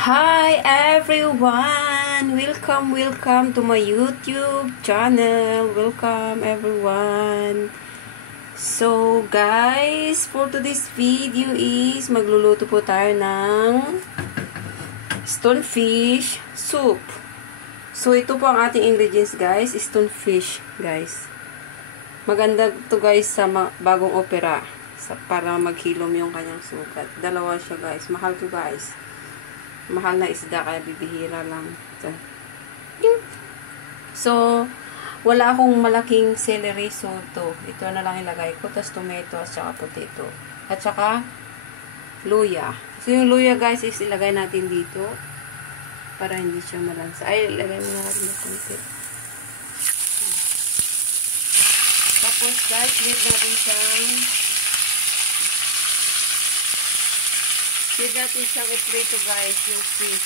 Hi everyone! Welcome to my YouTube channel. Welcome everyone. So guys, for today's video is magluluto po tayo ng stonefish soup. So ito po ang ating ingredients guys, stonefish guys. Maganda to guys sa bagong opera para maghilom yung kanyang sukat. Dalawa siya guys. Mahal to guys. Mahal na isda kaya bibihira lang. So, wala akong malaking celery. So, ito na lang ilagay ko. Tapos tomato at saka potato. At saka luya. So, yung luya guys is ilagay natin dito. Para hindi siya malansa. Ay, ilagay mo na natin na konti. Tapos guys, need natin siyang iprito guys, yung fish.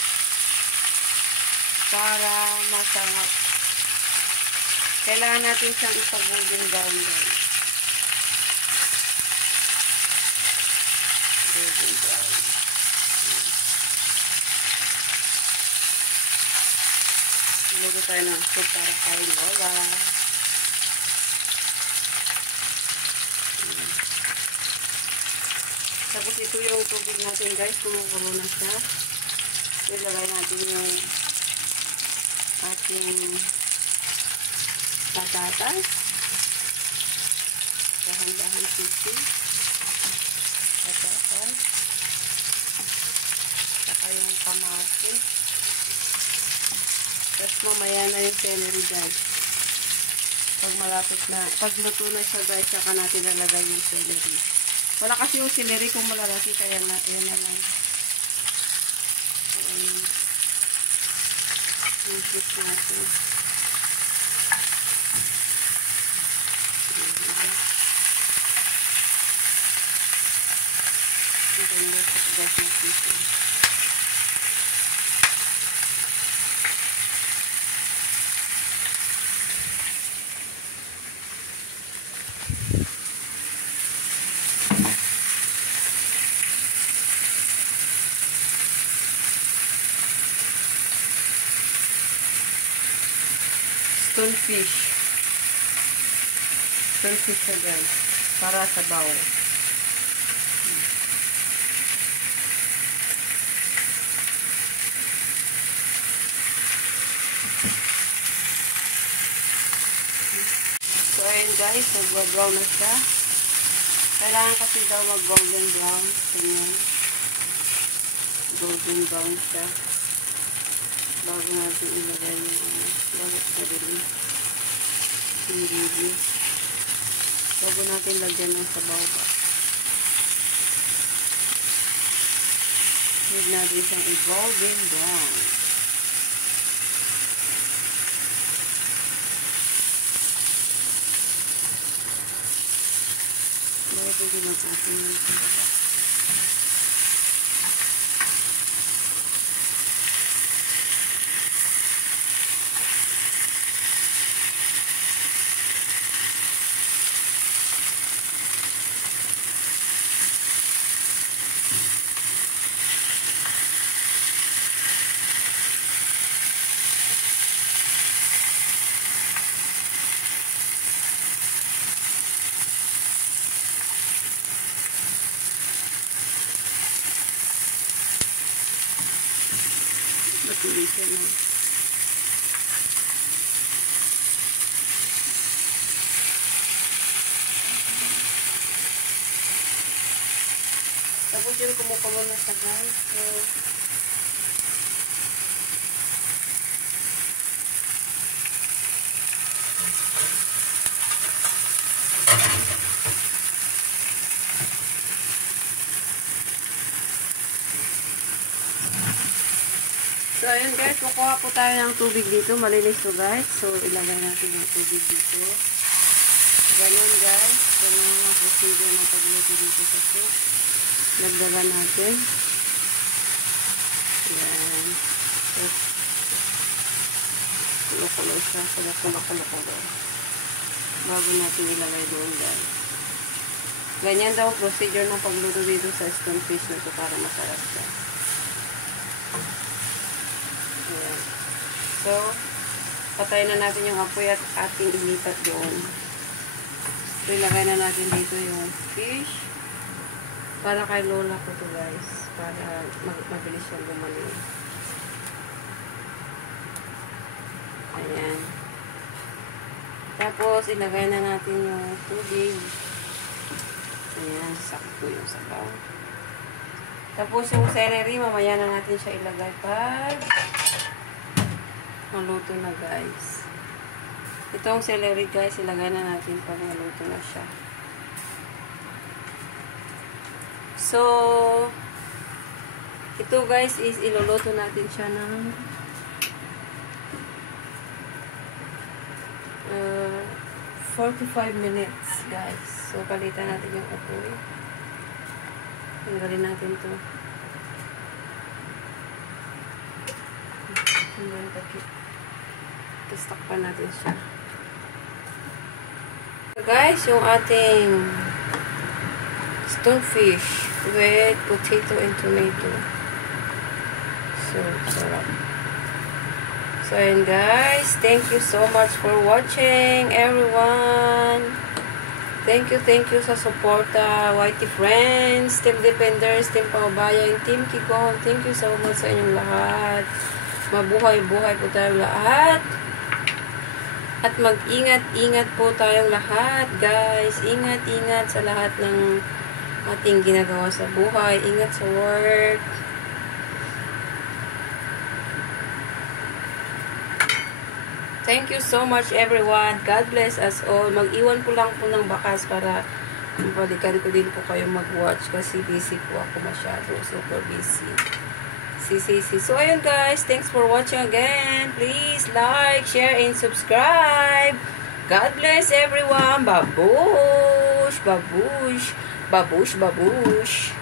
Para masarap. Kailangan natin siyang ipag-golden brown guys. Golden brown. Luto tayo ng soup para kay Lola. Tapos ito yung tubig natin guys, kumukulo na siya. Ilagay natin yung ating patatas. Dahan-dahan sisi. Patatas. Saka yung kamatis. Tapos mamaya na yung celery guys. Pag malapit na, pag luto na siya guys, saka natin lalagay yung celery. Wala kasi yung celery kung malalaki, kaya na, yan na lang. So, yung fish natin. Ang ganda sa gas ng fish. Stonefish siya guys, para sa baw. So ayun guys, nag-brown na siya. Kailangan kasi daw mag-golden brown. Ganyan. Golden brown siya. Bago natin ilagay yung bakit madali ingredients. Bago natin lagyan ng sabaw pa. Need natin siyang i-golden brown. Bakit hindi mag-asin yung sabaw? Matuloy siya na. Tapos yun, kumukulo na siya guys. So, ayun guys, kukuha po tayo ng tubig dito. Malinis to guys. So, ilagay natin yung tubig dito. Ganyan guys. Ganyan ang procedure ng pagluto dito sa soup. Lagdagan natin. Ayan. So, kulo-kulo siya. Kulo-kulo. Bago natin ilagay doon guys. Ganyan daw procedure ng pagluto dito sa stonefish na ito para masarap siya. So, patayin na natin yung apoy at ating ilipat doon. So, ilagay na natin dito yung fish. Para kay lola ko to guys. Para mabilis yung gumaling. Ayan. Tapos, ilagay na natin yung tubig. Ayan, sakto yung sabaw. Tapos, yung celery, mamaya na natin siya ilagay pag maluto na guys. Itong celery guys, ilagay na natin pag maluto na siya. So, ito guys is iluluto natin siya ng 45 minutes guys. So, palitan natin yung apoy. Tanggalin natin to. Tanggalin takip. Tapos takpan natin siya. So guys, yung ating stonefish with potato and tomato. So, sarap. So, and guys, thank you so much for watching, everyone. Thank you sa suporta, YT Friends, Team Defenders, Team Paubayan, Team Kikon. Thank you so much sa inyong lahat. Mabuhay-buhay po tayong lahat. At mag-ingat-ingat po tayong lahat, guys. Ingat-ingat sa lahat ng ating ginagawa sa buhay. Ingat sa work. Thank you so much everyone. God bless us all. Mag-iwan po lang po ng bakas para balikan ko din po kayo mag-watch kasi busy po ako masyado. Super busy. So ayun guys. Thanks for watching again. Please like, share, and subscribe. God bless everyone. Babush! Babush! Babush! Babush!